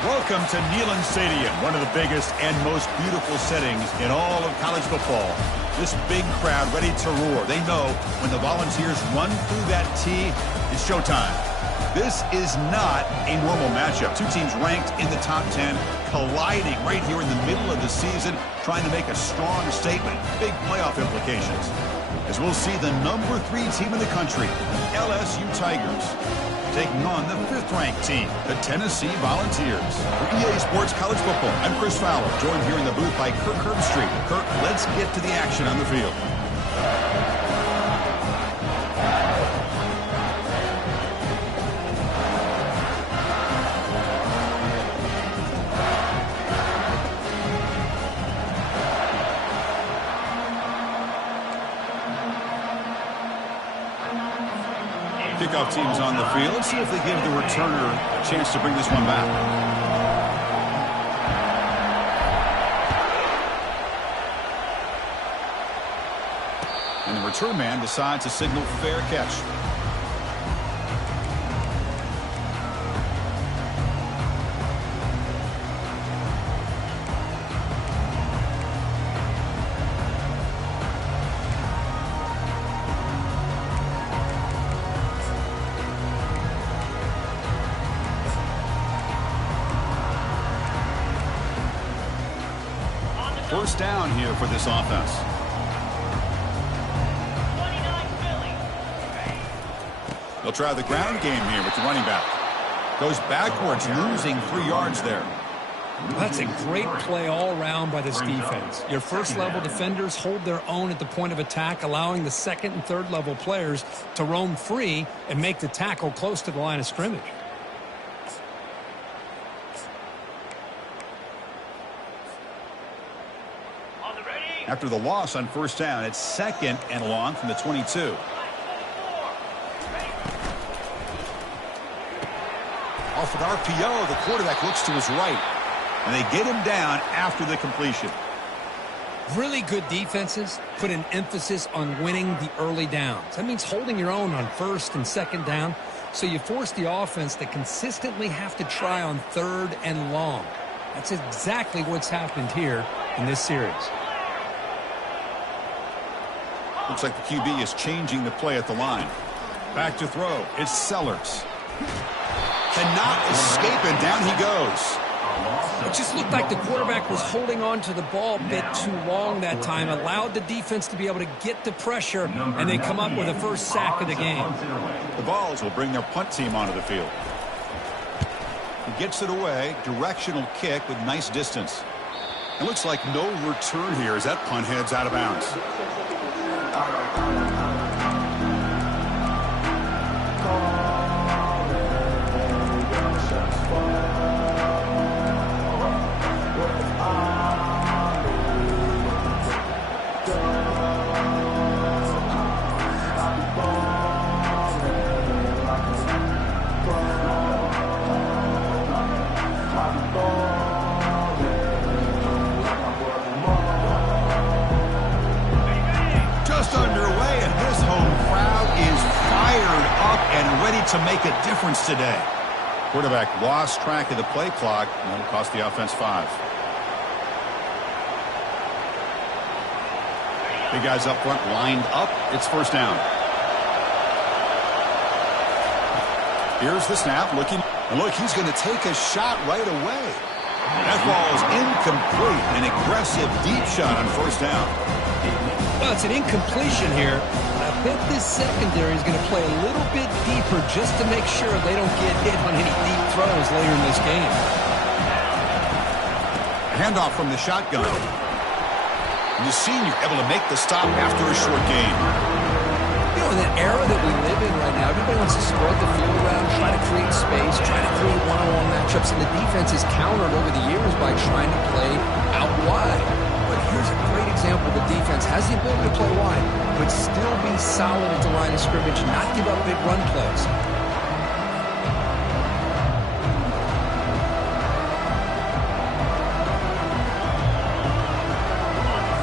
Welcome to Neyland Stadium, one of the biggest and most beautiful settings in all of college football. This big crowd ready to roar. They know when the Volunteers run through that tee, it's showtime. This is not a normal matchup. Two teams ranked in the top 10, colliding right here in the middle of the season, trying to make a strong statement. Big playoff implications. As we'll see the number 3 team in the country, LSU Tigers, taking on the 5th-ranked team, the Tennessee Volunteers. For EA Sports College Football, I'm Chris Fowler, joined here in the booth by Kirk Herbstreit. Kirk, let's get to the action on the field. Kickoff teams on the field. Let's see if they give the returner a chance to bring this one back. And the return man decides to signal fair catch. First down here for this offense. They'll try the ground game here with the running back. Goes backwards, losing 3 yards there. That's a great play all around by this defense. Your first-level defenders hold their own at the point of attack, allowing the second and third-level players to roam free and make the tackle close to the line of scrimmage. After the loss on first down, it's 2nd and long from the 22. Off with RPO, the quarterback looks to his right, and they get him down after the completion. Really good defenses put an emphasis on winning the early downs. That means holding your own on first and second down, so you force the offense to consistently have to try on third and long. That's exactly what's happened here in this series. Looks like the QB is changing the play at the line. Back to throw. It's Sellers. Cannot escape, and down he goes. It just looked like the quarterback was holding on to the ball a bit too long that time, allowed the defense to be able to get the pressure, and they come up with the first sack of the game. The Vols will bring their punt team onto the field. He gets it away. Directional kick with nice distance. It looks like no return here as that punt heads out of bounds. To make a difference today. Quarterback lost track of the play clock, and it'll cost the offense 5. Big guys up front lined up. It's first down. Here's the snap. Looking, and look, he's going to take a shot right away. That ball is incomplete. An aggressive deep shot on first down. Well, it's an incompletion here. I bet this secondary is going to play a little bit deeper just to make sure they don't get hit on any deep throws later in this game. A handoff from the shotgun. And the senior able to make the stop after a short gain. You know, in that era that we live in right now, everybody wants to spread the field around, try to create space, try to create one-on-one matchups, and the defense is countered over the years by trying to play out wide. But here's a great example. The defense has the ability to play wide, but still be solid at the line of scrimmage, not give up big run plays.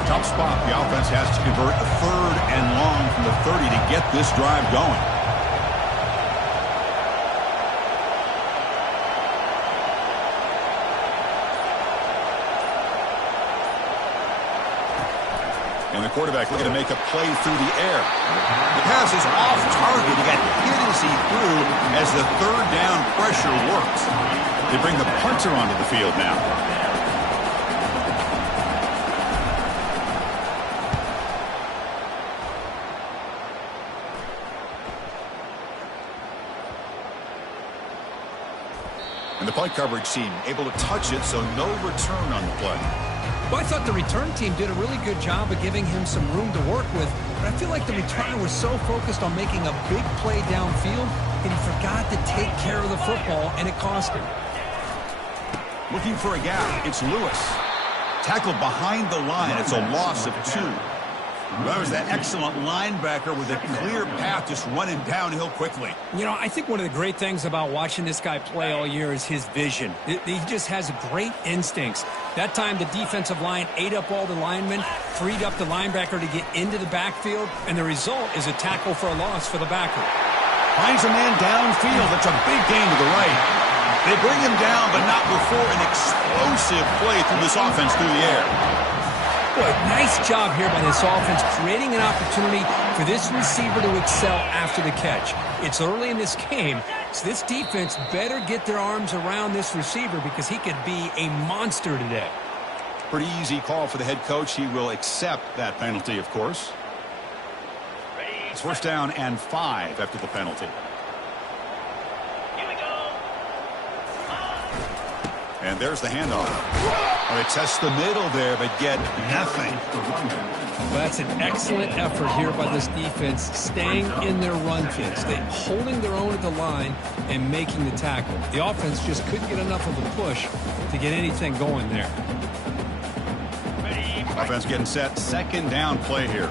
Tough spot. The offense has to convert a 3rd and long from the 30 to get this drive going. quarterback looking to make a play through the air. The pass is off target. He got hit as he threw as the third down pressure works. They bring the punter onto the field now. And the punt coverage team able to touch it, so no return on the play. Well, I thought the return team did a really good job of giving him some room to work with, but I feel like the returner was so focused on making a big play downfield that he forgot to take care of the football, and it cost him. Looking for a gap, it's Lewis. Tackled behind the line, it's a loss of 2. That was that excellent linebacker with a clear path just running downhill quickly. You know, I think one of the great things about watching this guy play all year is his vision. He just has great instincts. That time the defensive line ate up all the linemen, freed up the linebacker to get into the backfield, and the result is a tackle for a loss for the backer. Finds a man downfield. That's a big gain to the right. They bring him down, but not before an explosive play through this offense through the air. Boy, nice job here by this offense, creating an opportunity for this receiver to excel after the catch. It's early in this game, so this defense better get their arms around this receiver because he could be a monster today. Pretty easy call for the head coach. He will accept that penalty, of course. It's first down and 5 after the penalty. And there's the handoff. They test the middle there, but get nothing. Well, that's an excellent effort here by this defense, staying in their run fits. They holding their own at the line and making the tackle. The offense just couldn't get enough of a push to get anything going there. Offense getting set. Second down play here.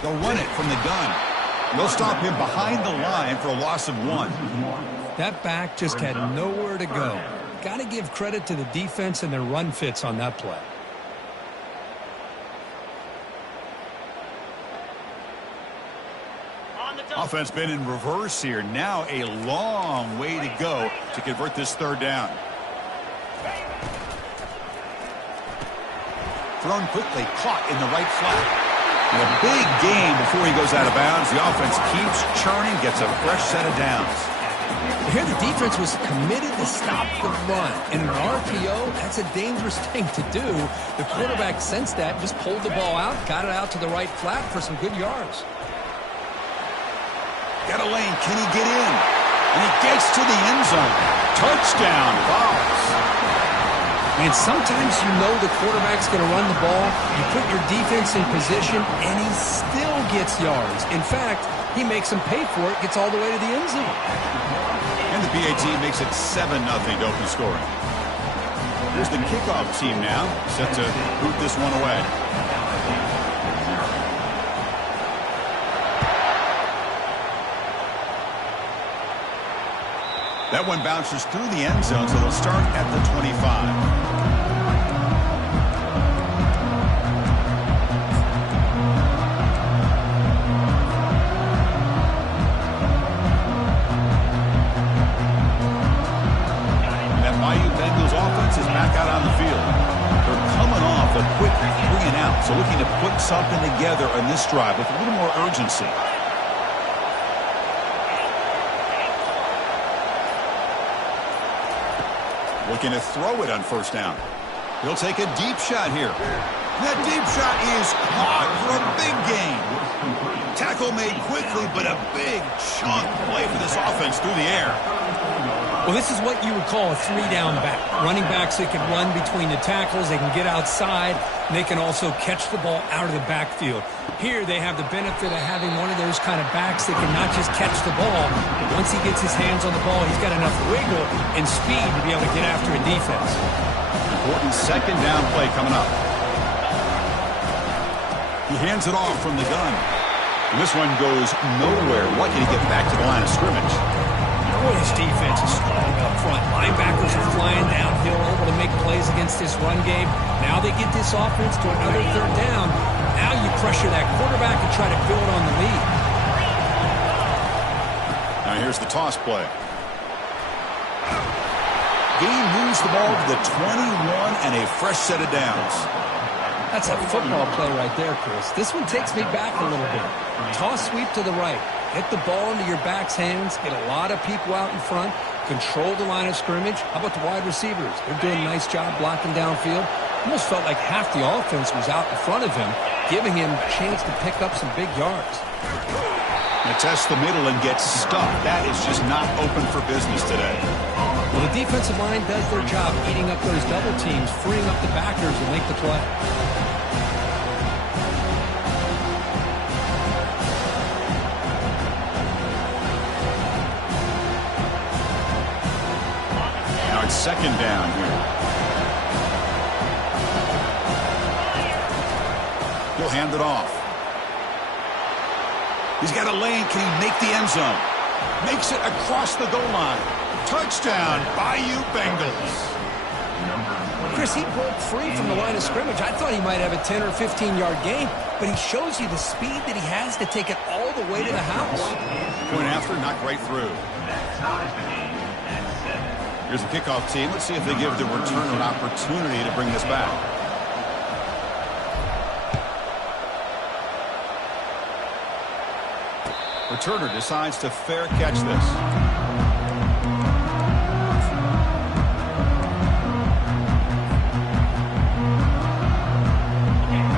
They'll run it from the gun. They'll stop him behind the line for a loss of 1. That back just had nowhere to go. Got to give credit to the defense and their run fits on that play. Offense been in reverse here. Now a long way to go to convert this third down. Thrown quickly, caught in the right flat. And a big gain before he goes out of bounds. The offense keeps churning, gets a fresh set of downs. Here the defense was committed to stop the run. In an RPO, that's a dangerous thing to do. The quarterback sensed that, just pulled the ball out, got it out to the right flat for some good yards. Got a lane. Can he get in? And he gets to the end zone. Touchdown, Vols. And sometimes you know the quarterback's going to run the ball. You put your defense in position, and he still gets yards. In fact, he makes them pay for it, gets all the way to the end zone. And the PAT makes it 7-0 to open scoring. Here's the kickoff team now, set to boot this one away. That one bounces through the end zone, so they'll start at the 25. So looking to put something together on this drive with a little more urgency. Looking to throw it on first down. He'll take a deep shot here. That deep shot is caught for a big gain. Tackle made quickly, but a big chunk play for this offense through the air. Well, this is what you would call a three-down back. Running backs that can run between the tackles, they can get outside, and they can also catch the ball out of the backfield. Here they have the benefit of having one of those kind of backs that can not just catch the ball, but once he gets his hands on the ball, he's got enough wiggle and speed to be able to get after a defense. Important second down play coming up. He hands it off from the gun. And this one goes nowhere. Lucky to get back to the line of scrimmage. Boy, his defense is strong up front. Linebackers are flying downhill, able to make plays against this run game. Now they get this offense to another third down. Now you pressure that quarterback and try to build on the lead. Now here's the toss play. Gain moves the ball to the 21 and a fresh set of downs. That's a football play right there, Chris. This one takes me back a little bit. Toss sweep to the right. Get the ball into your back's hands. Get a lot of people out in front. Control the line of scrimmage. How about the wide receivers? They're doing a nice job blocking downfield. Almost felt like half the offense was out in front of him, giving him a chance to pick up some big yards. And test the middle and get stuck. That is just not open for business today. Well, the defensive line does their job eating up those double teams, freeing up the backers to make the play. Now it's second down here. He'll hand it off. He's got a lane. Can he make the end zone? Makes it across the goal line. Touchdown, Bayou Bengals. Chris, he broke free from the line of scrimmage. I thought he might have a 10 or 15-yard gain, but he shows you the speed that he has to take it all the way to the house. Point after, not right through. Here's the kickoff team. Let's see if they give the returner an opportunity to bring this back. Returner decides to fair catch this.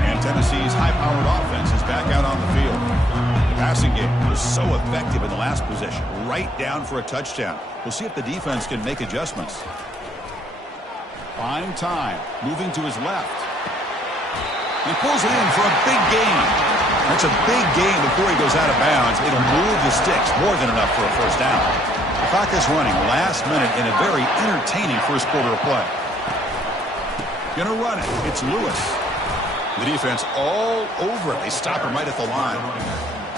And Tennessee's high-powered offense is back out on the field. The passing game was so effective in the last possession, right down for a touchdown. We'll see if the defense can make adjustments. Fine time, moving to his left. He pulls it in for a big gain. That's a big gain before he goes out of bounds. It'll move the sticks, more than enough for a first down. The clock is running last minute in a very entertaining first quarter of play. Gonna run it. It's Lewis. The defense all over it. They stop him right at the line.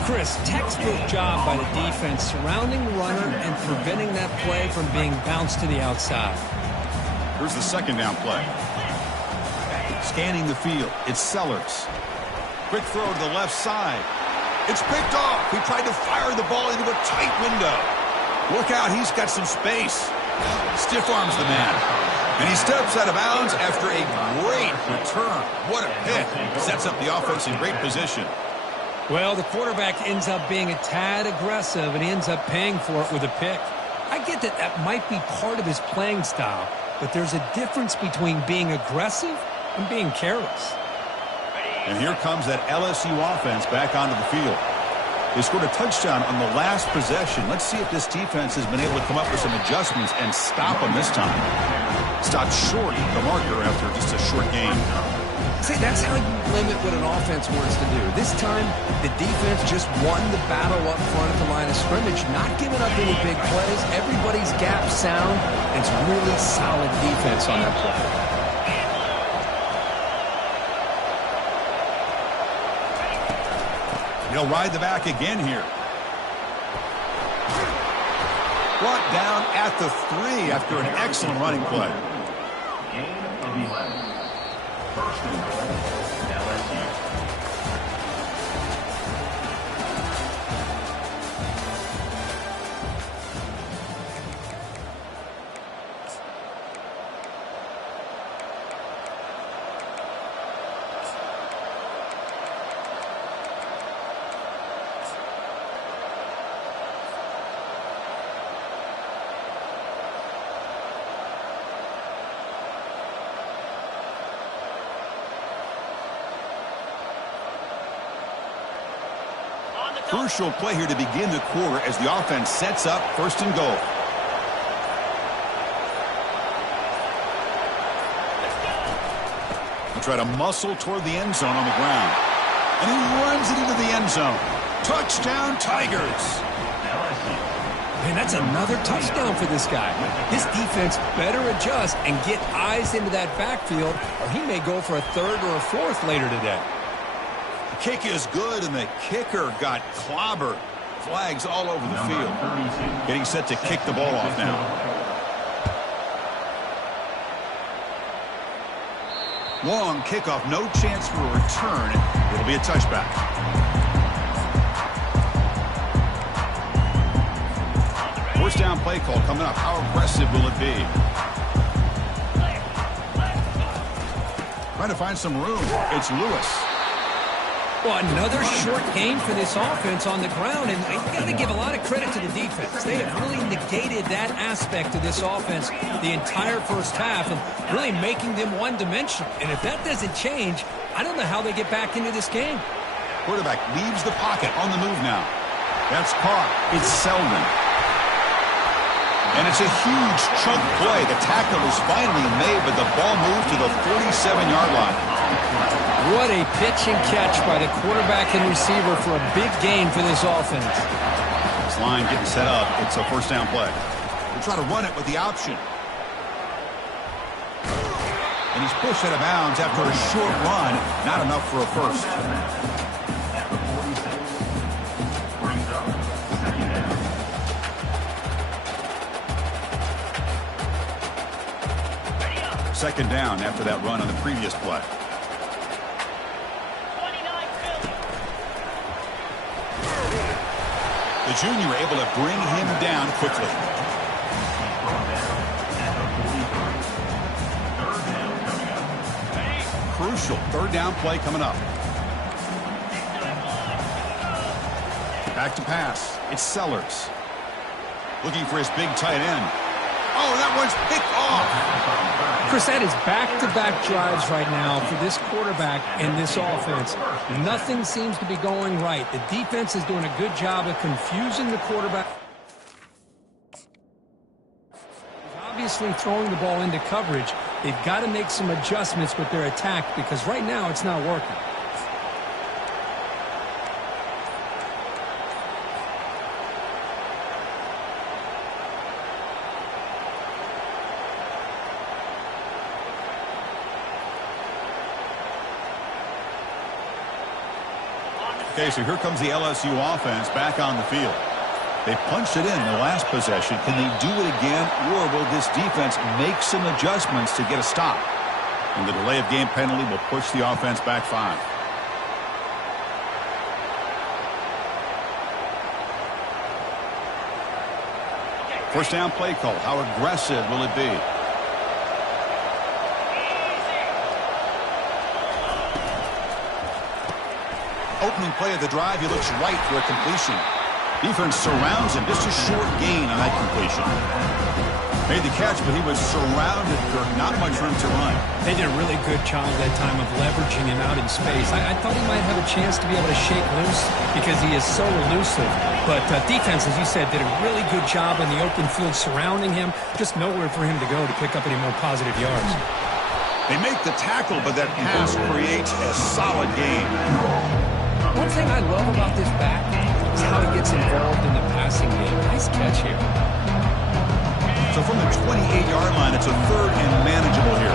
Chris, textbook job by the defense surrounding the runner and preventing that play from being bounced to the outside. Here's the second down play. Scanning the field. It's Sellers. Quick throw to the left side. It's picked off. He tried to fire the ball into a tight window. Look out, he's got some space. Stiff arms the man. And he steps out of bounds after a great return. What a pick. Sets up the offense in great position. Well, the quarterback ends up being a tad aggressive, and he ends up paying for it with a pick. I get that that might be part of his playing style, but there's a difference between being aggressive and being careless. And here comes that LSU offense back onto the field. They scored a touchdown on the last possession. Let's see if this defense has been able to come up with some adjustments and stop them this time. Stopped short of the marker after just a short game. See, that's how you limit what an offense wants to do. This time, the defense just won the battle up front at the line of scrimmage, not giving up any big plays. Everybody's gap sound. It's really solid defense on that play. He'll ride the back again here. Brought down at the 3 after an excellent running play. First and goal, LSU. Crucial play here to begin the quarter as the offense sets up first and goal. He'll try to muscle toward the end zone on the ground. And he runs it into the end zone. Touchdown, Tigers. Man, that's another touchdown for this guy. This defense better adjust and get eyes into that backfield, or he may go for a third or a fourth later today. Kick is good, and the kicker got clobbered. Flags all over the field. Getting set to kick the ball off now. Long kickoff, no chance for a return. It'll be a touchback. First down play call coming up. How aggressive will it be? trying to find some room. It's Lewis. Well, another short game for this offense on the ground, and you got to give a lot of credit to the defense. They have really negated that aspect of this offense the entire first half and really making them one-dimensional. And if that doesn't change, I don't know how they get back into this game. Quarterback leaves the pocket on the move now. That's caught. It's Selden. And it's a huge chunk play. The tackle is finally made, but the ball moved to the 47-yard line. What a pitch and catch by the quarterback and receiver for a big gain for this offense. This line getting set up. It's a first down play. We'll try to run it with the option. And he's pushed out of bounds after a short run. Not enough for a first. Second down after that run on the previous play. The junior able to bring him down quickly. Crucial third down play coming up. Back to pass. It's Sellers. Looking for his big tight end. Oh, that one's picked off. Chris, that is back-to-back drives right now for this quarterback and this offense. Nothing seems to be going right. The defense is doing a good job of confusing the quarterback. Obviously throwing the ball into coverage. They've got to make some adjustments with their attack because right now it's not working. Okay, so here comes the LSU offense back on the field. They punched it in the last possession. Can they do it again, or will this defense make some adjustments to get a stop? And the delay of game penalty will push the offense back 5. First down play call. How aggressive will it be? Opening play of the drive, he looks right for a completion. Defense surrounds him. Just a short gain on that completion. Made the catch, but he was surrounded, Kirk. Not much room to run. They did a really good job that time of leveraging him out in space. I thought he might have a chance to be able to shake loose because he is so elusive. But defense, as you said, did a really good job in the open field surrounding him. Just nowhere for him to go to pick up any more positive yards. They make the tackle, but that pass creates a solid gain. One thing I love about this back is how he gets involved in the passing game. Nice catch here. So from the 28-yard line, it's a third and manageable here.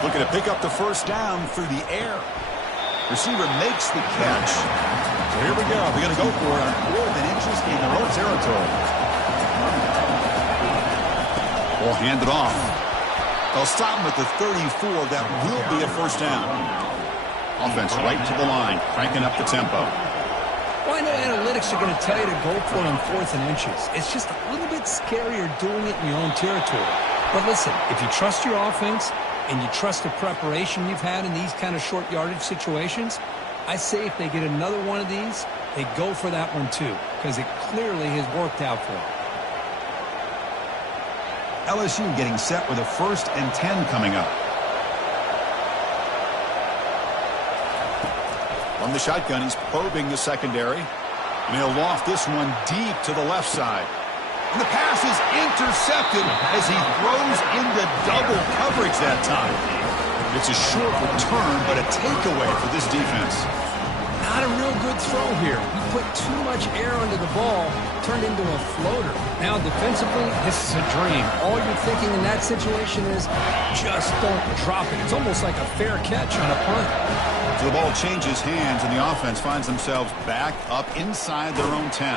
Looking to pick up the first down through the air. Receiver makes the catch. So here we go. They're going to go for it on 4th and inches in their own territory. Ball handed off. They'll stop him at the 34. That will be a first down. Offense right to the line, cranking up the tempo. Well, I know analytics are going to tell you to go for it on 4th and inches. It's just a little bit scarier doing it in your own territory. But listen, if you trust your offense and you trust the preparation you've had in these kind of short yardage situations, I say if they get another one of these, they go for that one too, because it clearly has worked out for them. LSU getting set with a 1st and 10 coming up. From the shotgun, he's probing the secondary. And he'll loft this one deep to the left side. And the pass is intercepted as he throws into double coverage that time. It's a short return, but a takeaway for this defense. Not a real good throw here. He put too much air under the ball, turned into a floater. Now defensively, this is a dream. All you're thinking in that situation is just don't drop it. It's almost like a fair catch on a punt. So the ball changes hands, and the offense finds themselves back up inside their own 10.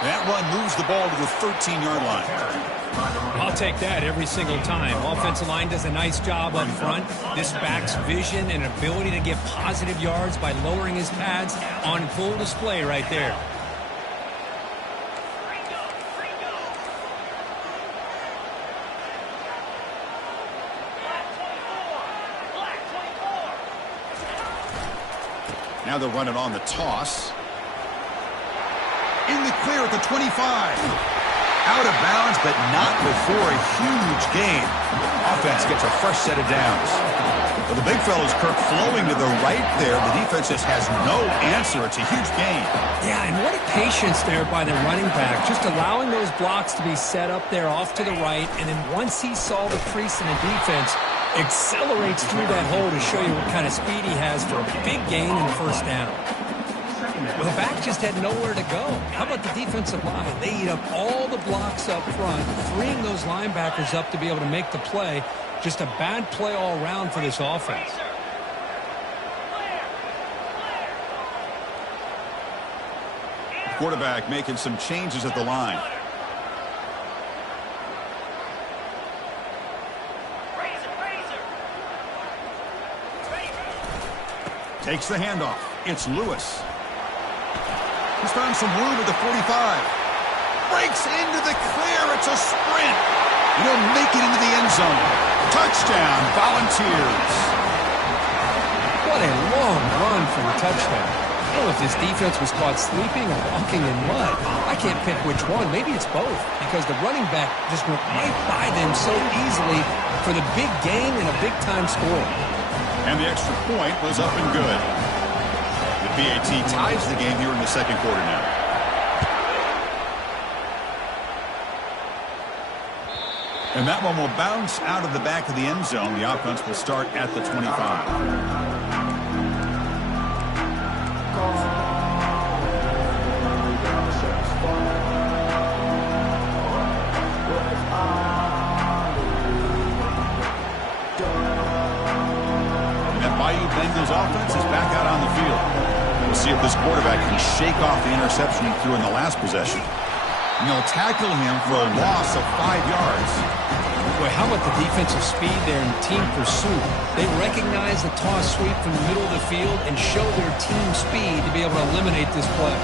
That run moves the ball to the 13-yard line. I'll take that every single time. Offensive line does a nice job up front. This back's vision and ability to get positive yards by lowering his pads on full display right there. Now they'll run it on the toss. In the clear at the 25. Out of bounds, but not before a huge gain. Offense gets a fresh set of downs. Well, the big fella's Kirk flowing to the right there. The defense just has no answer. It's a huge gain. Yeah, and what a patience there by the running back. Just allowing those blocks to be set up there off to the right. And then once he saw the crease in the defense, accelerates through that hole to show you what kind of speed he has for a big gain in the first down. Well, the back just had nowhere to go. How about the defensive line? They eat up all the blocks up front, freeing those linebackers up to be able to make the play. Just a bad play all around for this offense. Quarterback making some changes at the line. Takes the handoff. It's Lewis. He's found some room at the 45. Breaks into the clear. It's a sprint. He'll make it into the end zone. Touchdown, Volunteers. What a long run for the touchdown. I don't know if this defense was caught sleeping or walking in mud. I can't pick which one. Maybe it's both, because the running back just went right by them so easily for the big gain and a big-time score. And the extra point was up and good. The PAT ties the game here in the second quarter now. And that one will bounce out of the back of the end zone. The offense will start at the 25. Bengals offense is back out on the field. We'll see if this quarterback can shake off the interception he threw in the last possession. And they'll tackle him for a loss of 5 yards. Boy, how about the defensive speed there in team pursuit? They recognize the toss sweep from the middle of the field and show their team speed to be able to eliminate this play.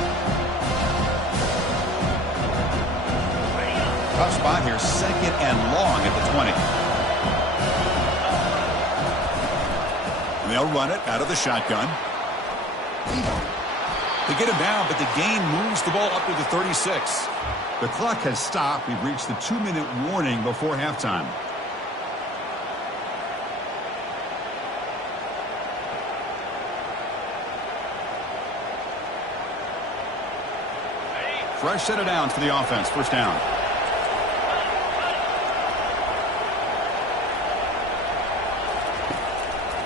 Tough spot here, second and long at the 20. They'll run it out of the shotgun. They get him down, but the gain moves the ball up to the 36. The clock has stopped. We've reached the 2-minute warning before halftime. Fresh set of downs for the offense. First down.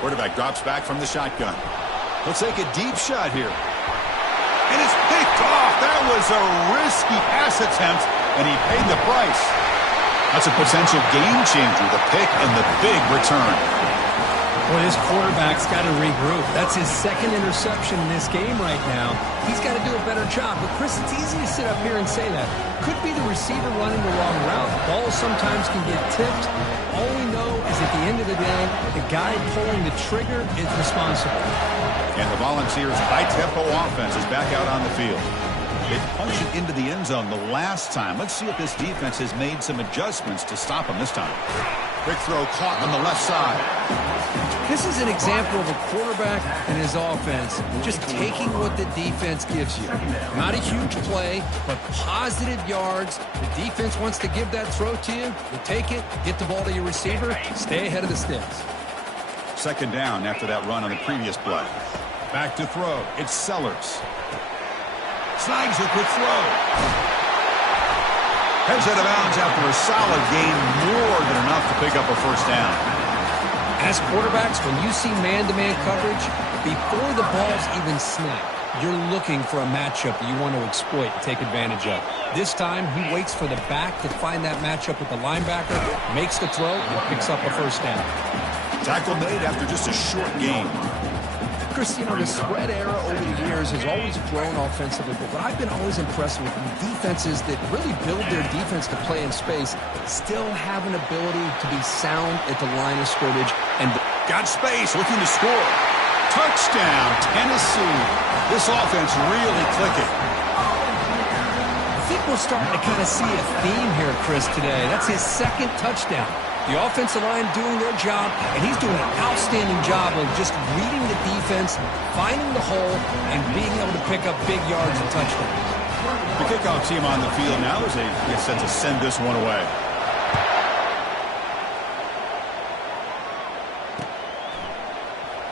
Quarterback drops back from the shotgun. He'll take a deep shot here. And it's picked off. That was a risky pass attempt, and he paid the price. That's a potential game changer, the pick and the big return. Boy, this quarterback's got to regroup. That's his second interception in this game right now. He's got to do a better job. But, Chris, it's easy to sit up here and say that. Could be the receiver running the wrong route. Balls sometimes can get tipped. All we know is at the end of the day, the guy pulling the trigger is responsible. And the Volunteers' high-tempo offense is back out on the field. They punched it into the end zone the last time. Let's see if this defense has made some adjustments to stop them this time. Quick throw caught on the left side. This is an example of a quarterback and his offense just taking what the defense gives you. Not a huge play, but positive yards. The defense wants to give that throw to you. You take it, get the ball to your receiver, stay ahead of the sticks. Second down after that run on the previous play. Back to throw. It's Sellers. Snags it with throw. Heads out of bounds after a solid gain, more than enough to pick up a first down. As quarterbacks, when you see man-to-man coverage, before the ball's even snapped, you're looking for a matchup that you want to exploit and take advantage of. This time, he waits for the back to find that matchup with the linebacker, makes the throw, and picks up a first down. Tackle made after just a short gain. Chris, you know, the spread era over the years has always grown offensively, but what I've been always impressed with defenses that really build their defense to play in space still have an ability to be sound at the line of scrimmage. And got space, looking to score. Touchdown, Tennessee. This offense really clicking. I think we're starting to kind of see a theme here, Chris, today. That's his second touchdown. The offensive line doing their job, and he's doing an outstanding job of just reading the defense, finding the hole, and being able to pick up big yards and touchdowns. The kickoff team on the field now as they get set to send this one away.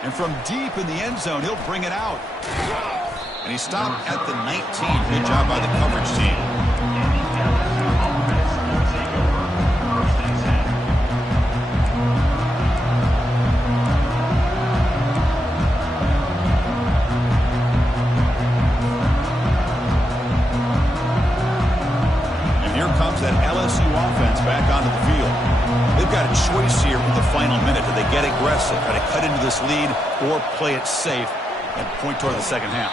And from deep in the end zone, he'll bring it out. And he stopped at the 19. Good job by the coverage team. That LSU offense back onto the field. They've got a choice here in the final minute. Do they get aggressive, try to cut into this lead, or play it safe and point toward the second half?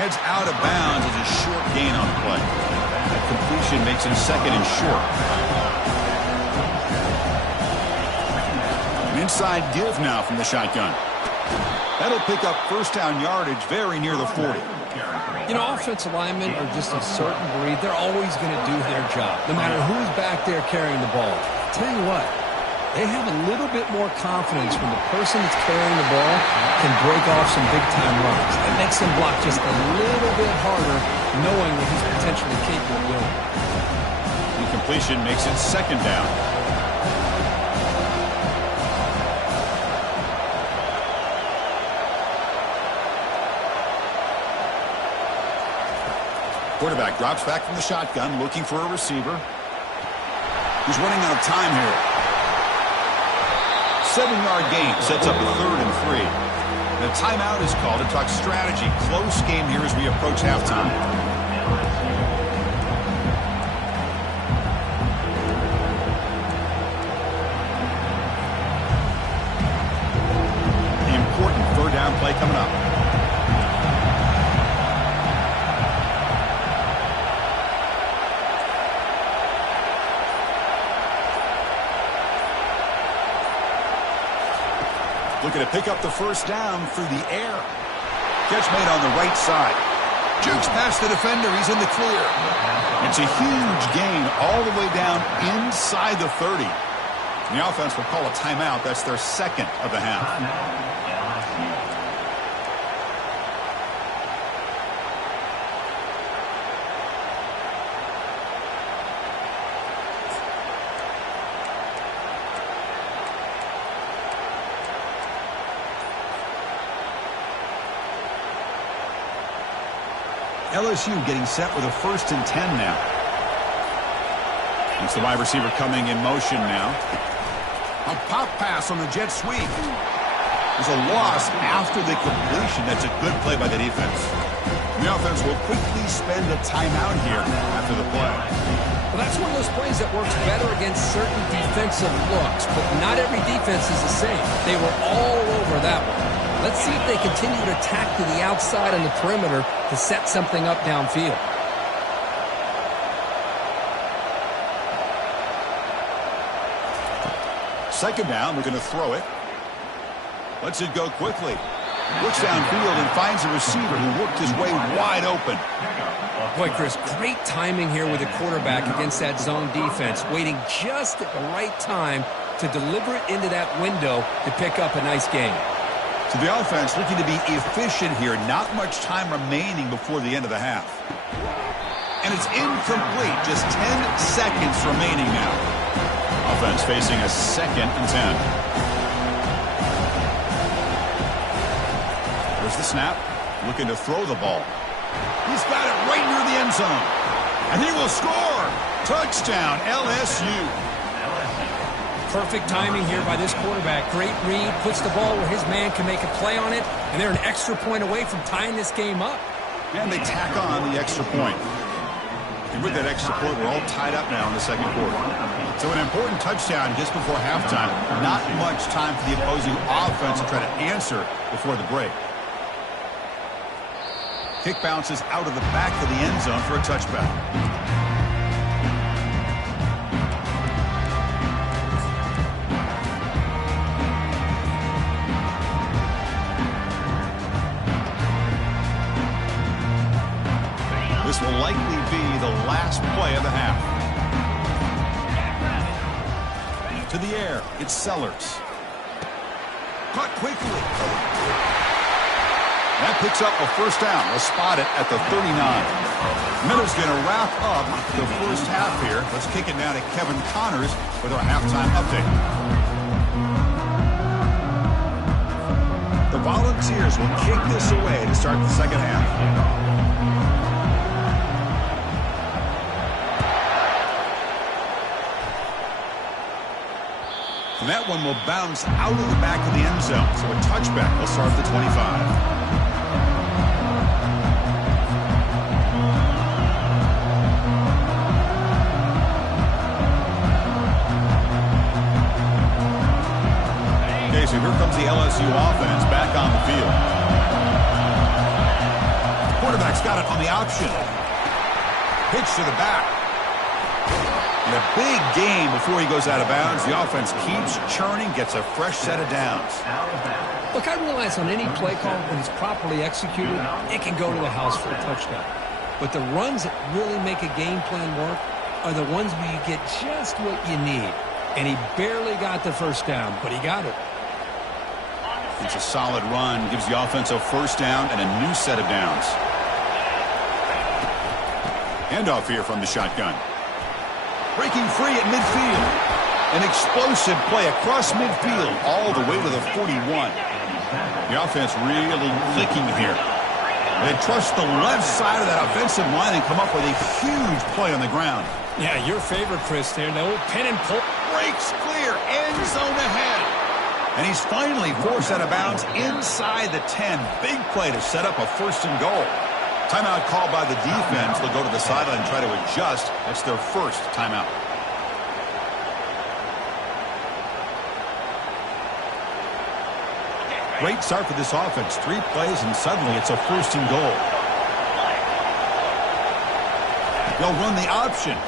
Heads out of bounds as a short gain on the play. That completion makes it a second and short. An inside give now from the shotgun. That'll pick up first down yardage very near the 40. You know, offensive linemen are just a certain breed. They're always going to do their job, no matter who's back there carrying the ball. Tell you what, they have a little bit more confidence when the person that's carrying the ball can break off some big-time runs. That makes them block just a little bit harder, knowing that he's potentially capable of doing it. Incompletion makes it second down. Quarterback drops back from the shotgun, looking for a receiver. He's running out of time here. 7-yard gain sets up a 3rd and 3. The timeout is called to talk strategy. Close game here as we approach halftime. The important 3rd down play coming up. Looking to pick up the first down through the air. Catch made on the right side. Jukes past the defender. He's in the clear. It's a huge gain all the way down inside the 30. And the offense will call a timeout. That's their second of the half. LSU getting set with a 1st and 10 now. It's the wide receiver coming in motion now. A pop pass on the jet sweep. There's a loss after the completion. That's a good play by the defense. The offense will quickly spend a timeout here after the play. Well, that's one of those plays that works better against certain defensive looks, but not every defense is the same. They were all over that one. Let's see if they continue to attack to the outside on the perimeter to set something up downfield. Second down, we're going to throw it. Lets it go quickly. Looks downfield and finds a receiver who worked his way wide open. Boy, Chris, great timing here with the quarterback against that zone defense, waiting just at the right time to deliver it into that window to pick up a nice gain. So the offense looking to be efficient here. Not much time remaining before the end of the half. And it's incomplete. Just 10 seconds remaining now. Offense facing a 2nd and 10. There's the snap. Looking to throw the ball. He's got it right near the end zone. And he will score. Touchdown, LSU. Perfect timing here by this quarterback. Great read, puts the ball where his man can make a play on it, and they're an extra point away from tying this game up. And they tack on the extra point. And with that extra point, we're all tied up now in the second quarter. So an important touchdown just before halftime. Not much time for the opposing offense to try to answer before the break. Kick bounces out of the back of the end zone for a touchback. This will likely be the last play of the half. To the air. It's Sellers. Caught quickly. That picks up a first down. We'll spot it at the 39. Miller's going to wrap up the first half here. Let's kick it now to Kevin Connors with our halftime update. The Volunteers will kick this away to start the second half. And that one will bounce out of the back of the end zone. So a touchback will start at the 25. So here comes the LSU offense back on the field. Quarterback's got it on the option. Pitch to the back. And a big gain before he goes out of bounds. The offense keeps churning, gets a fresh set of downs. Look, I realize on any play call, when it's properly executed, it can go to the house for a touchdown. But the runs that really make a game plan work are the ones where you get just what you need. And he barely got the first down, but he got it. It's a solid run, gives the offense a first down and a new set of downs. Handoff here from the shotgun. Breaking free at midfield. An explosive play across midfield all the way to the 41. The offense really clicking here. They trust the left side of that offensive line and come up with a huge play on the ground. Yeah, your favorite, Chris, there. The old pin and pull. Breaks clear, end zone ahead. And he's finally forced out of bounds inside the 10. Big play to set up a first and goal. Timeout called by the defense. They'll go to the sideline and try to adjust. That's their first timeout. Great start for this offense. 3 plays and suddenly it's a first and goal. They'll run the option.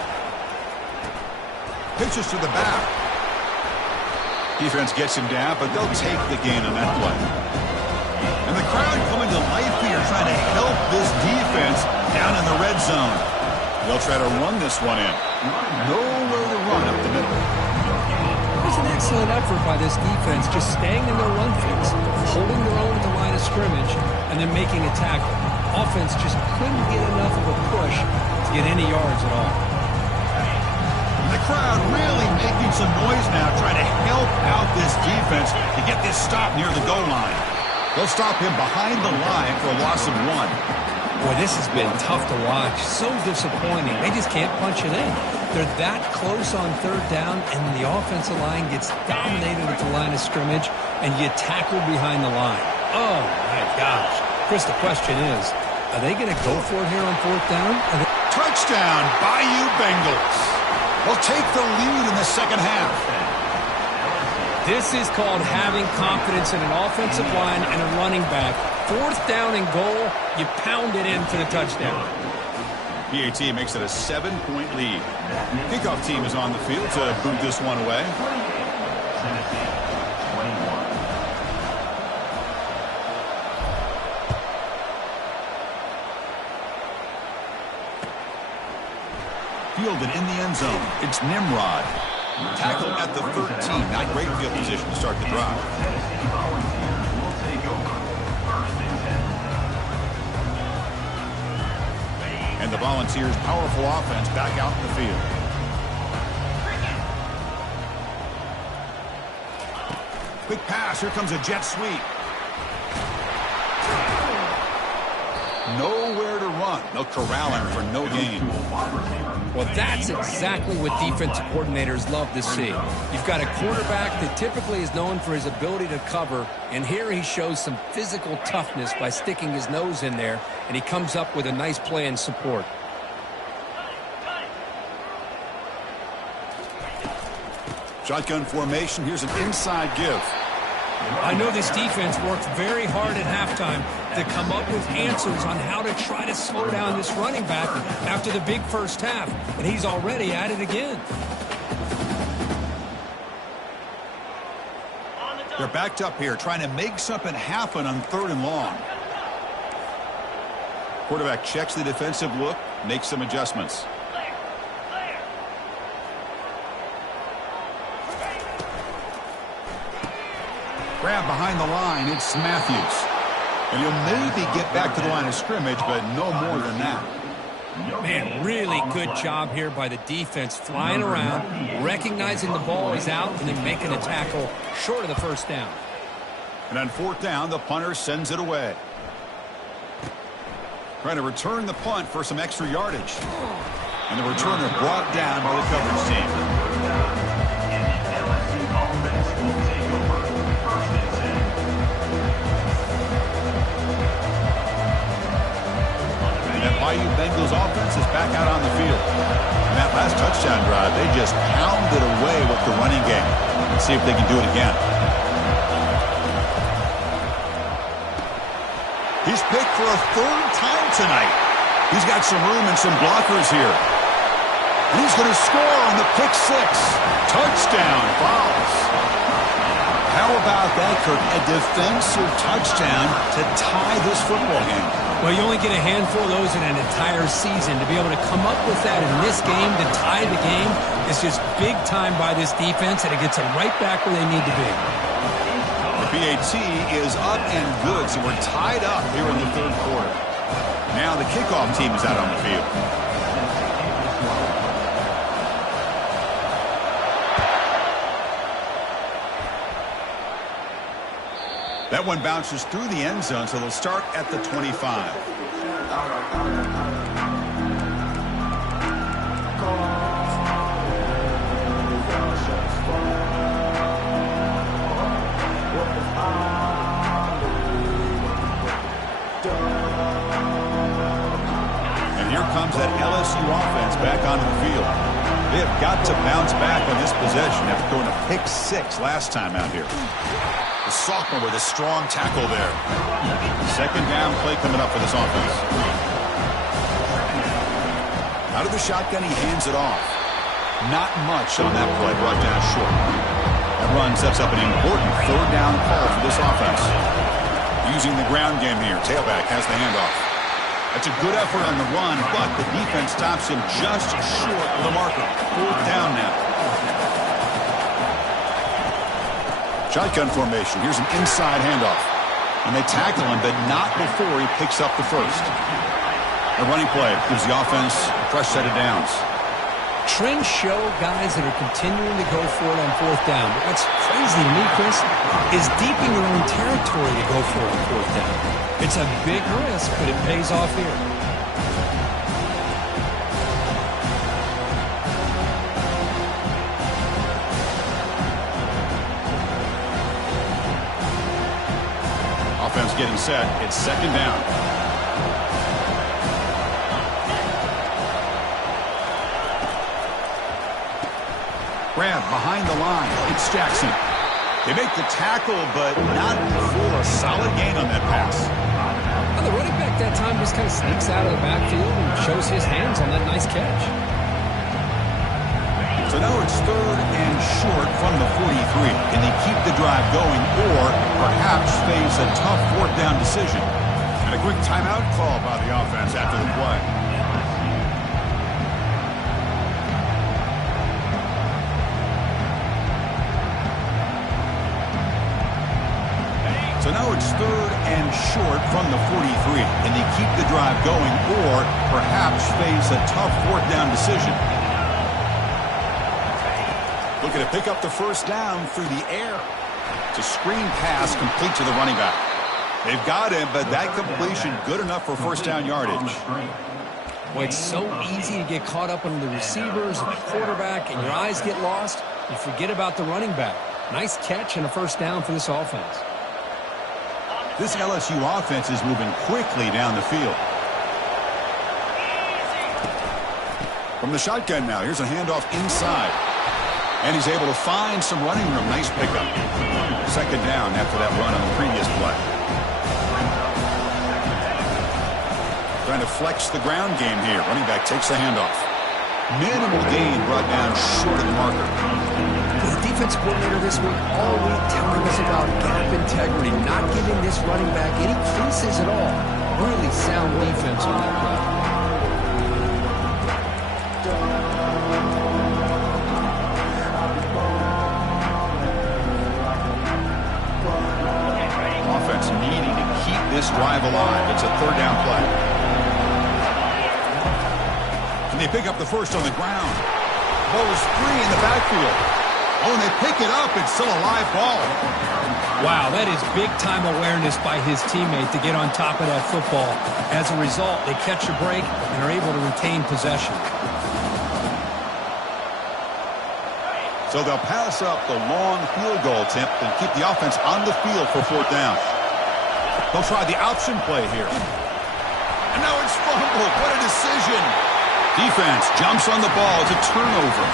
Pitches to the back. Defense gets him down, but they'll take the gain on that play. And the crowd coming to life here, trying to help this defense down in the red zone. They'll try to run this one in. Nowhere to run up the middle. It's an excellent effort by this defense, just staying in their run fix, holding their own at the line of scrimmage, and then making a tackle. Offense just couldn't get enough of a push to get any yards at all. The crowd really making some noise now, trying to help out this defense to get this stop near the goal line. They'll stop him behind the line for a loss of 1. Boy, this has been tough to watch. So disappointing. They just can't punch it in. They're that close on third down, and the offensive line gets dominated at the line of scrimmage, and you tackle behind the line. Oh, my gosh. Chris, the question is, are they going to go for it here on fourth down? Touchdown, Bayou Bengals. Will take the lead in the second half. This is called having confidence in an offensive line and a running back. Fourth down and goal, you pound it in for the touchdown. PAT makes it a 7-point lead. Kickoff team is on the field to boot this one away. Fielded in the end zone. It's Nimrod. Tackle at the 13. Not great field position to start the drive. And the Volunteers' powerful offense back out in the field. Quick pass. Here comes a jet sweep. Nowhere to run. They'll corral him for no gain. Well, that's exactly what defensive coordinators love to see. You've got a quarterback that typically is known for his ability to cover, and here he shows some physical toughness by sticking his nose in there, and he comes up with a nice play in support. Shotgun formation. Here's an inside give. I know this defense worked very hard at halftime to come up with answers on how to try to slow down this running back after the big first half, and he's already at it again. They're backed up here, trying to make something happen on 3rd and long. Quarterback checks the defensive look, makes some adjustments. Grab behind the line, it's Matthews. And he'll maybe get back to the line of scrimmage, but no more than that. Man, really good job here by the defense, flying around, recognizing the ball is out, and then making a tackle short of the first down. And on fourth down, the punter sends it away. Trying to return the punt for some extra yardage. And the returner brought down by the coverage team. And that Bayou Bengals offense is back out on the field. And that last touchdown drive, they just pounded away with the running game. Let's see if they can do it again. He's picked for a third time tonight. He's got some room and some blockers here. And he's going to score on the pick six. Touchdown, Vols. How about that, Kirk? A defensive touchdown to tie this football game. Well, you only get a handful of those in an entire season. To be able to come up with that in this game, to tie the game, is just big time by this defense, and it gets them right back where they need to be. The PAT is up and good, so we're tied up here in the third quarter. Now the kickoff team is out on the field. That one bounces through the end zone, so they'll start at the 25. And here comes that LSU offense back onto the field. They have got to bounce back on this possession after going to pick six last time out here. The sophomore with a strong tackle there. Second down play coming up for this offense. Out of the shotgun, he hands it off. Not much on that play, brought down short. That run sets up an important third down call for this offense. Using the ground game here. Tailback has the handoff. That's a good effort on the run, but the defense stops him just short of the marker. Fourth down now. Shotgun formation. Here's an inside handoff. And they tackle him, but not before he picks up the first. A running play gives the offense a fresh set of downs. Trends show guys that are continuing to go for it on fourth down. But what's crazy to me, Chris, is deep in your own territory to go for it on fourth down. It's a big risk, but it pays off here. Offense getting set. It's second down. Grab behind the line. It's Jackson. They make the tackle, but not before a solid gain on that pass. Well, the running back that time just kind of sneaks out of the backfield and shows his hands on that nice catch. So now it's third and short from the 43. Can they keep the drive going or perhaps face a tough fourth down decision? And a quick timeout call by the offense after the play. So now it's third and short from the 43. Can they keep the drive going or perhaps face a tough fourth down decision? Looking to pick up the first down through the air. It's a screen pass complete to the running back. They've got him, but that completion good enough for first down yardage. Boy, it's so easy to get caught up on the receivers and the quarterback, and your eyes get lost. You forget about the running back. Nice catch and a first down for this offense. This LSU offense is moving quickly down the field. From the shotgun now, here's a handoff inside. And he's able to find some running room. Nice pickup. Second down after that run on the previous play. Trying to flex the ground game here. Running back takes the handoff. Minimal gain brought down short of the marker. The defensive coordinator this week all week telling us about gap integrity, not giving this running back any creases at all. Really sound defense on that play. this drive alive. It's a third down play. And they pick up the first on the ground. Ball is free in the backfield. Oh, and they pick it up. It's still a live ball. Wow, that is big-time awareness by his teammate to get on top of that football. As a result, they catch a break and are able to retain possession. So they'll pass up the long field goal attempt and keep the offense on the field for fourth down. They'll try the option play here. And now it's fumbled. What a decision. Defense jumps on the ball. It's a turnover.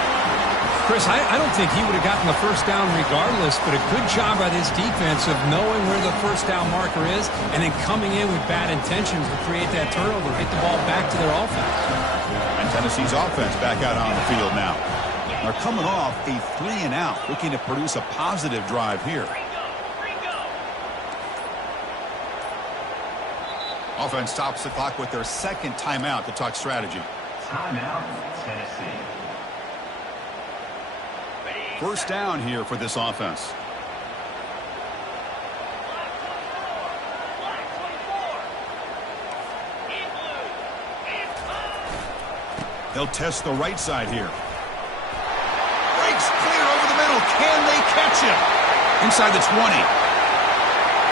Chris, I don't think he would have gotten the first down regardless, but a good job by this defense of knowing where the first down marker is and then coming in with bad intentions to create that turnover, get the ball back to their offense. And Tennessee's offense back out on the field now. They're coming off a 3-and-out, looking to produce a positive drive here. Offense stops the clock with their second timeout to talk strategy. Timeout, Tennessee. First down here for this offense. They'll test the right side here. Breaks clear over the middle. Can they catch him? Inside the 20.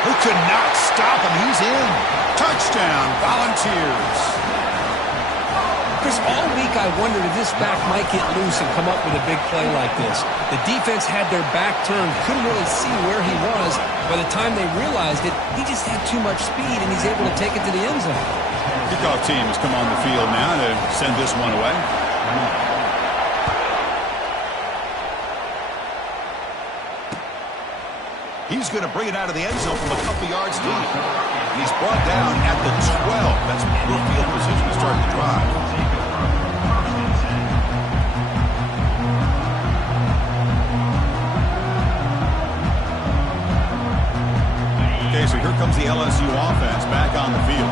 Who could not stop him? He's in. Touchdown, Volunteers. Chris, all week I wondered if this back might get loose and come up with a big play like this. The defense had their back turned, couldn't really see where he was. By the time they realized it, he just had too much speed, and he's able to take it to the end zone. Kickoff team has come on the field now to send this one away. He's going to bring it out of the end zone from a couple yards deep. And he's brought down at the 12. That's poor field position to start the drive. Okay, so here comes the LSU offense back on the field.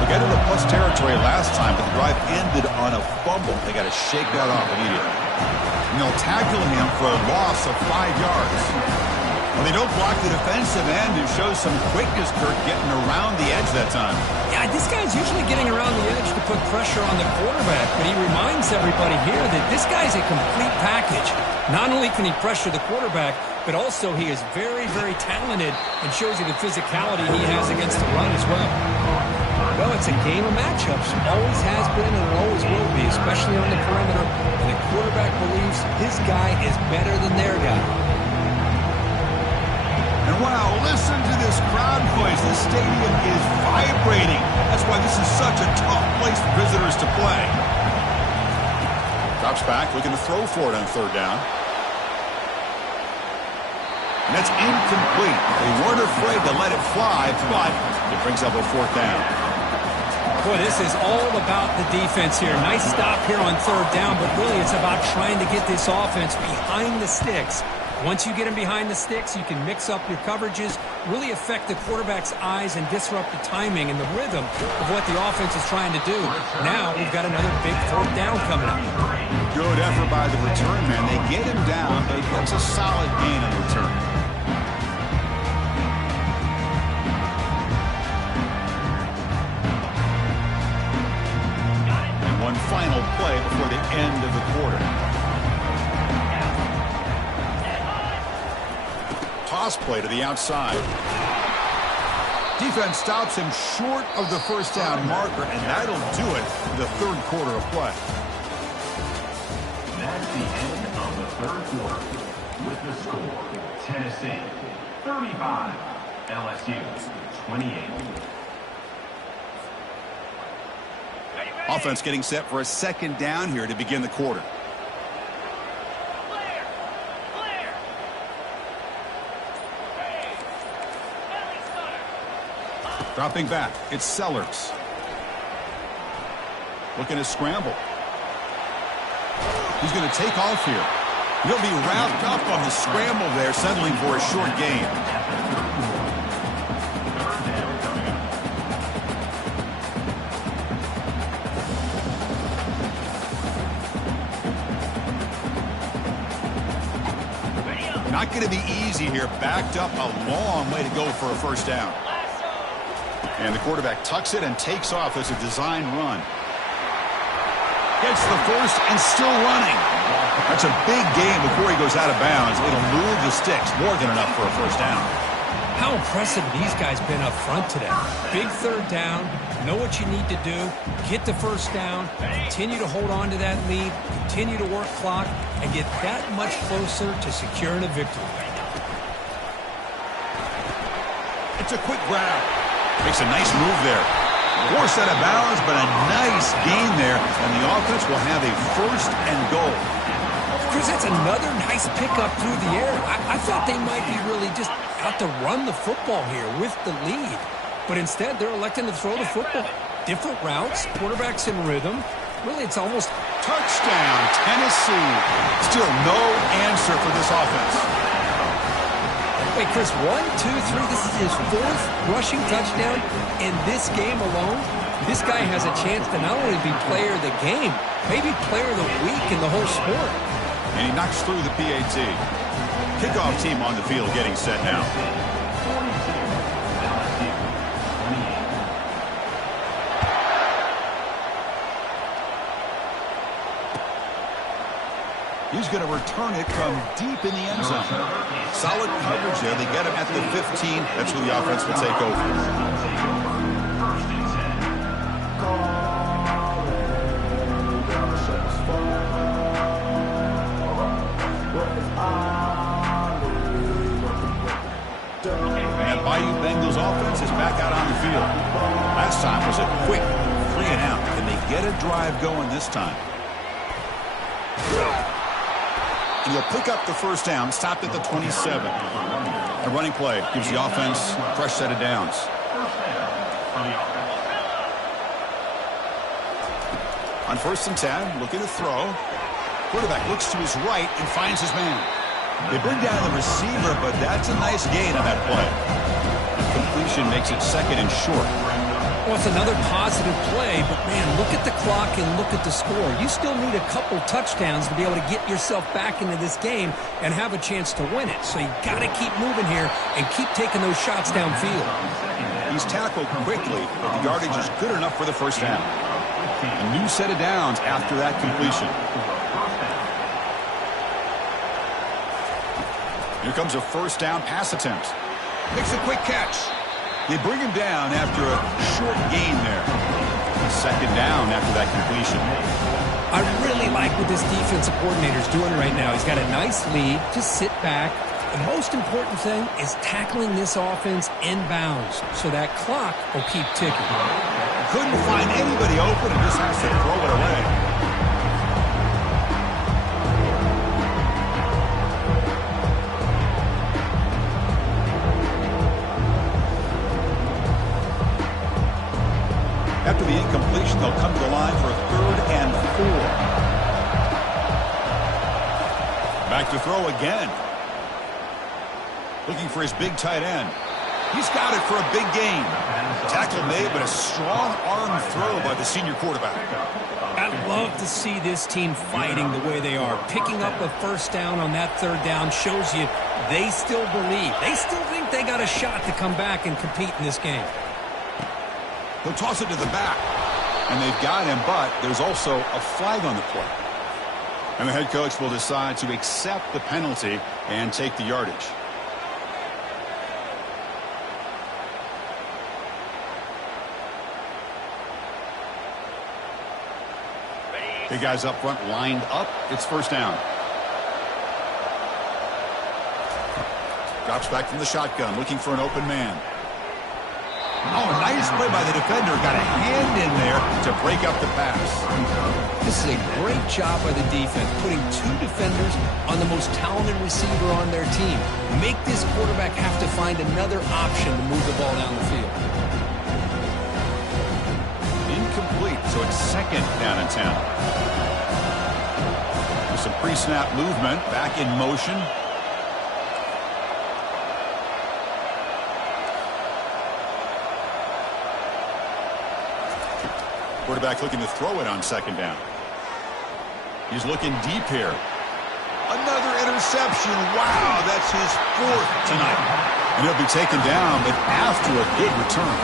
They got into plus territory last time, but the drive ended on a fumble. They got to shake that off immediately. And they'll tackle him for a loss of 5 yards. Well, they don't block the defensive end and show some quickness, Kurt, getting around the edge that time. Yeah, this guy's usually getting around the edge to put pressure on the quarterback, but he reminds everybody here that this guy's a complete package. Not only can he pressure the quarterback, but also he is very, very talented and shows you the physicality he has against the run as well. Well, it's a game of matchups. Always has been and always will be, especially on the perimeter. And the quarterback believes his guy is better than their guy. And wow, listen to this crowd noise. This stadium is vibrating. That's why this is such a tough place for visitors to play. Drops back, looking to throw for it on third down. And that's incomplete. They weren't afraid to let it fly, but it brings up a fourth down. Boy, this is all about the defense here. Nice stop here on third down, but really it's about trying to get this offense behind the sticks. Once you get him behind the sticks, you can mix up your coverages, really affect the quarterback's eyes and disrupt the timing and the rhythm of what the offense is trying to do. Now we've got another big fourth down coming up. Good effort by the return man. They get him down, but that's a solid gain on return. And one final play before the end of the quarter. Toss play to the outside. Defense stops him short of the first down marker, and that'll do it for the third quarter of play. That's the end of the third quarter. With the score, Tennessee 35, LSU 28. Offense getting set for a second down here to begin the quarter. Dropping back, it's Sellers. Looking to scramble. He's going to take off here. He'll be wrapped up on the scramble there, settling for a short gain. Not going to be easy here. Backed up a long way to go for a first down. And the quarterback tucks it and takes off as a design run. Gets the first and still running. That's a big gain before he goes out of bounds. It'll move the sticks. More than enough for a first down. How impressive these guys been up front today. Big third down. Know what you need to do. Get the first down. Continue to hold on to that lead. Continue to work clock. And get that much closer to securing a victory. It's a quick grab. Makes a nice move there. Forced out of bounds, but a nice gain there. And the offense will have a first and goal. Chris, that's another nice pickup through the air. I thought they might be really just out to run the football here with the lead. But instead, they're electing to throw the football. Different routes, quarterbacks in rhythm. Really, it's almost... Touchdown, Tennessee. Still no answer for this offense. Wait, Chris, 1, 2, 3. This is his 4th rushing touchdown in this game alone. This guy has a chance to not only be player of the game, maybe player of the week in the whole sport. And he knocks through the PAT. Kickoff team on the field getting set now. He's going to return it from deep in the end zone. Solid coverage there. They get him at the 15. That's who the offense will take over. And Bayou Bengals offense is back out on the field. Last time was a quick 3 and out. Can they get a drive going this time? And he'll pick up the first down, stopped at the 27. A running play gives the offense a fresh set of downs. On 1st and 10, looking to throw. Quarterback looks to his right and finds his man. They bring down the receiver, but that's a nice gain on that play. Completion makes it 2nd and short. Well, it's another positive play, but, man, look at the clock and look at the score. You still need a couple touchdowns to be able to get yourself back into this game and have a chance to win it. So you got to keep moving here and keep taking those shots downfield. He's tackled quickly, but the yardage is good enough for the first down. A new set of downs after that completion. Here comes a first down pass attempt. Makes a quick catch. They bring him down after a short gain there. 2nd down after that completion. I really like what this defensive coordinator is doing right now. He's got a nice lead. Just sit back. The most important thing is tackling this offense inbounds so that clock will keep ticking. Couldn't find anybody open and just has to throw it away. After the incompletion, they'll come to the line for a 3rd and 4. Back to throw again. Looking for his big tight end. He's got it for a big gain. Tackle made, but a strong arm throw by the senior quarterback. I love to see this team fighting the way they are. Picking up a first down on that 3rd down shows you they still believe. They still think they got a shot to come back and compete in this game. He'll toss it to the back. And they've got him, but there's also a flag on the play. And the head coach will decide to accept the penalty and take the yardage. The guys up front lined up. It's first down. Drops back from the shotgun, looking for an open man. Oh, nice play by the defender. Got a hand in there to break up the pass. This is a great job by the defense, putting 2 defenders on the most talented receiver on their team. Make this quarterback have to find another option to move the ball down the field. Incomplete, so it's 2nd down and 10. With some pre-snap movement, back in motion. Quarterback looking to throw it on 2nd down. He's looking deep here. Another interception. Wow, that's his 4th tonight. And he'll be taken down, but after a good return.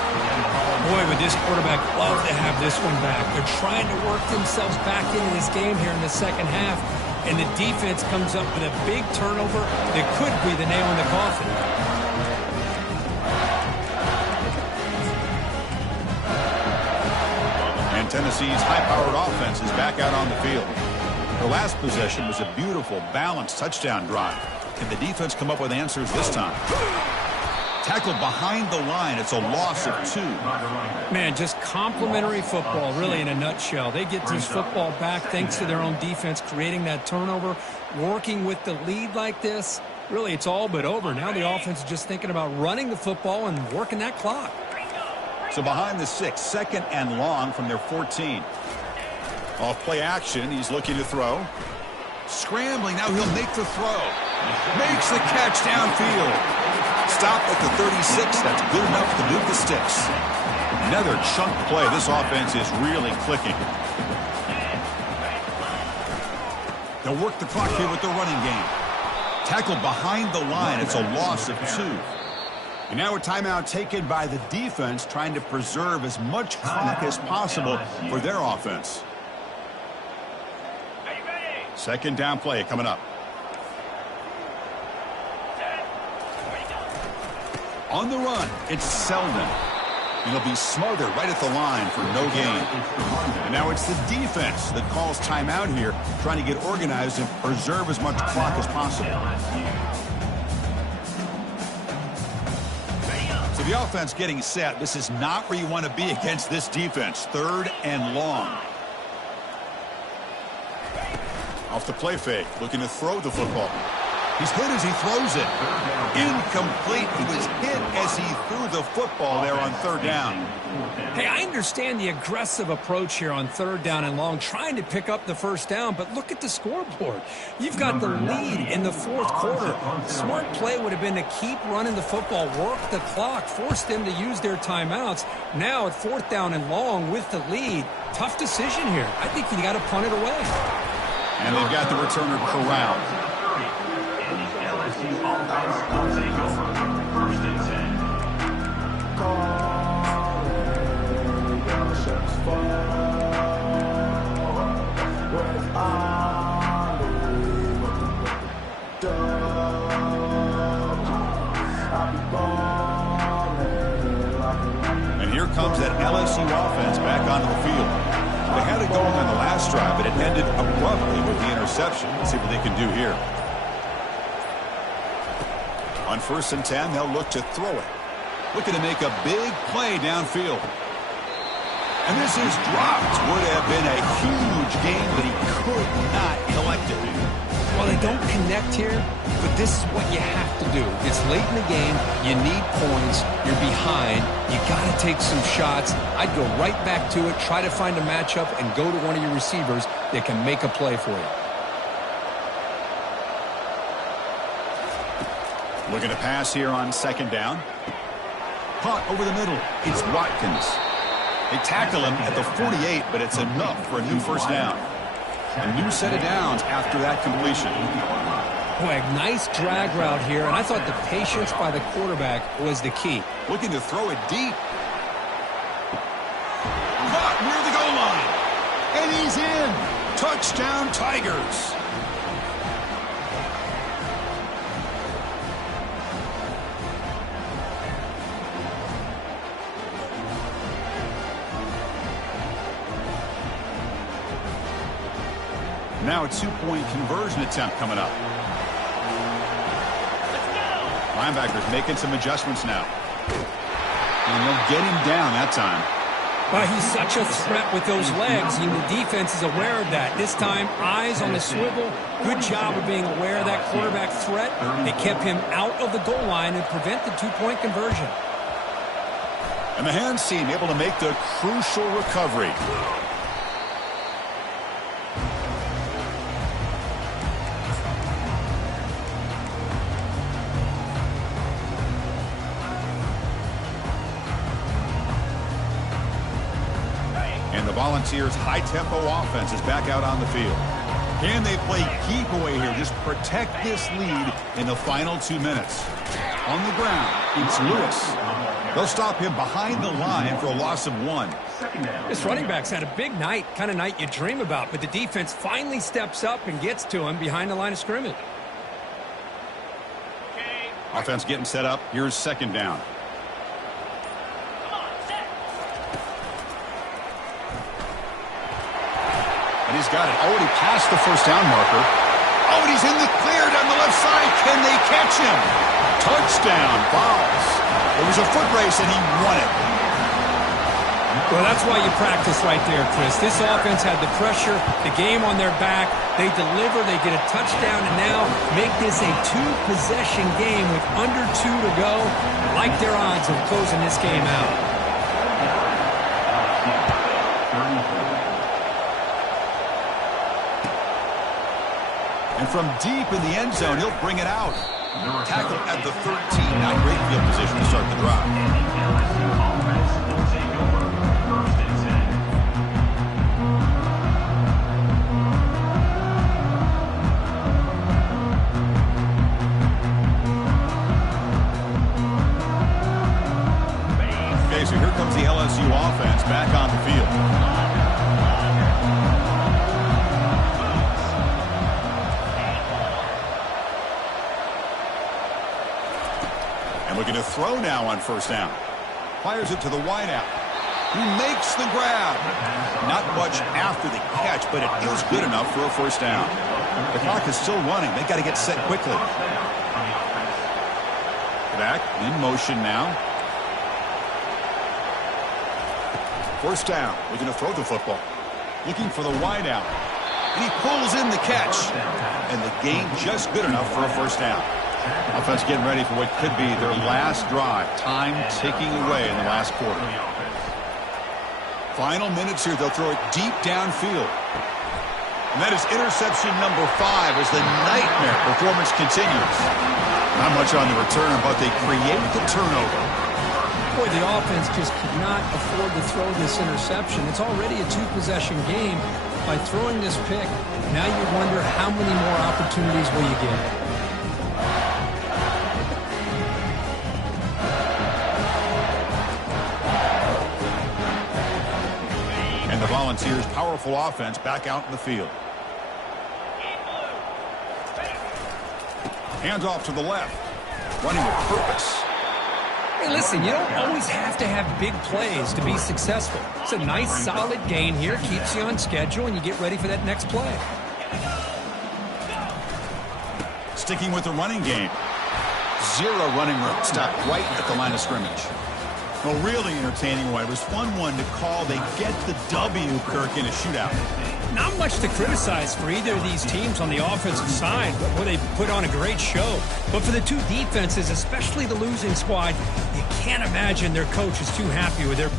Boy, would this quarterback love to have this one back. They're trying to work themselves back into this game here in the second half, and the defense comes up with a big turnover that could be the nail in the coffin. And Tennessee's high-powered offense is back out on the field. The last possession was a beautiful, balanced touchdown drive. Can the defense come up with answers this time? Tackled behind the line. It's a loss of 2. Man, just complimentary football, really, in a nutshell. They get this football back thanks to their own defense, creating that turnover, working with the lead like this. Really, it's all but over. Now the offense is just thinking about running the football and working that clock. So behind the 6, 2nd and long from their 14. Off play action, he's looking to throw. Scrambling, now he'll make the throw. Makes the catch downfield. Stopped at the 36. That's good enough to move the sticks. Another chunk play. This offense is really clicking. They'll work the clock here with the running game. Tackled behind the line. It's a loss of 2. And now a timeout taken by the defense, trying to preserve as much clock as possible for their offense. Second down play coming up. On the run, it's Selden. He'll be smothered right at the line for no gain. And now it's the defense that calls timeout here, trying to get organized and preserve as much clock as possible. So the offense getting set. This is not where you want to be against this defense. 3rd and long. Off the play fake, looking to throw the football. He's hit as he throws it. Incomplete. He was hit as he threw the football there on 3rd down. Hey, I understand the aggressive approach here on 3rd down and long, trying to pick up the 1st down, but look at the scoreboard. You've got the lead in the 4th quarter. Smart play would have been to keep running the football, work the clock, force them to use their timeouts. Now at 4th down and long with the lead, tough decision here. I think you got to punt it away. And they've got the returner corralled. Offense will take over. 1st and 10. And here comes that LSU offense back onto the field. They had it going on the last drive, but it ended abruptly with the interception. Let's see what they can do here. On 1st and 10, they'll look to throw it. Looking to make a big play downfield. And this is dropped. Would have been a huge game, but he could not collect it. Well, they don't connect here, but this is what you have to do. It's late in the game. You need points. You're behind. You got to take some shots. I'd go right back to it, try to find a matchup, and go to one of your receivers that can make a play for you. Looking to pass here on 2nd down. Caught over the middle. It's Watkins. They tackle him at the 48, but it's enough for a new 1st down. A new set of downs after that completion. Boy, nice drag route here, and I thought the patience by the quarterback was the key. Looking to throw it deep. Caught near the goal line. And he's in. Touchdown, Tigers. Now a 2-point conversion attempt coming up. Linebackers making some adjustments now. And they'll get him down that time. Well, he's such a threat with those legs, and the defense is aware of that. This time, eyes on the swivel. Good job of being aware of that quarterback threat. They kept him out of the goal line and prevent the 2-point conversion. And the hands team able to make the crucial recovery. And the Volunteers' high-tempo offense is back out on the field. Can they play keep away here? Just protect this lead in the final 2 minutes. On the ground, it's Lewis. They'll stop him behind the line for a loss of 1. This running back's had a big night, kind of night you dream about, but the defense finally steps up and gets to him behind the line of scrimmage. Offense getting set up. Here's 2nd down. And he's got it. Already past the 1st down marker. Oh, and he's in the clear down the left side. Can they catch him? Touchdown, Vols. It was a foot race, and he won it. Well, that's why you practice right there, Chris. This offense had the pressure, the game on their back. They deliver, they get a touchdown, and now make this a 2-possession game with under 2 to go. I like their odds of closing this game out. And from deep in the end zone, he'll bring it out. Tackle at the 13. Not great field position to start the drive. Okay, so here comes the LSU offense back on the field. And looking to throw now on 1st down. Fires it to the wideout. He makes the grab. Not much after the catch, but it is good enough for a 1st down. The clock is still running. They've got to get set quickly. Back in motion now. 1st down. Looking to throw the football. Looking for the wideout. And he pulls in the catch. And the gain just good enough for a 1st down. Offense getting ready for what could be their last drive. Time ticking away in the last quarter. Final minutes here. They'll throw it deep downfield. And that is interception number 5 as the nightmare performance continues. Not much on the return, but they create the turnover. Boy, the offense just could not afford to throw this interception. It's already a 2-possession game. By throwing this pick, now you wonder how many more opportunities will you get. The Volunteers' powerful offense back out in the field. Hands off to the left. Running with purpose. Hey, listen, you don't always have to have big plays to be successful. It's a nice, solid gain here. Keeps you on schedule, and you get ready for that next play. Sticking with the running game. 0 running room. Stopped right at the line of scrimmage. Well, really entertaining one. It was fun one to call. They get the W, Kirk, in a shootout. Not much to criticize for either of these teams on the offensive side. Well, they put on a great show. But for the two defenses, especially the losing squad, you can't imagine their coach is too happy with their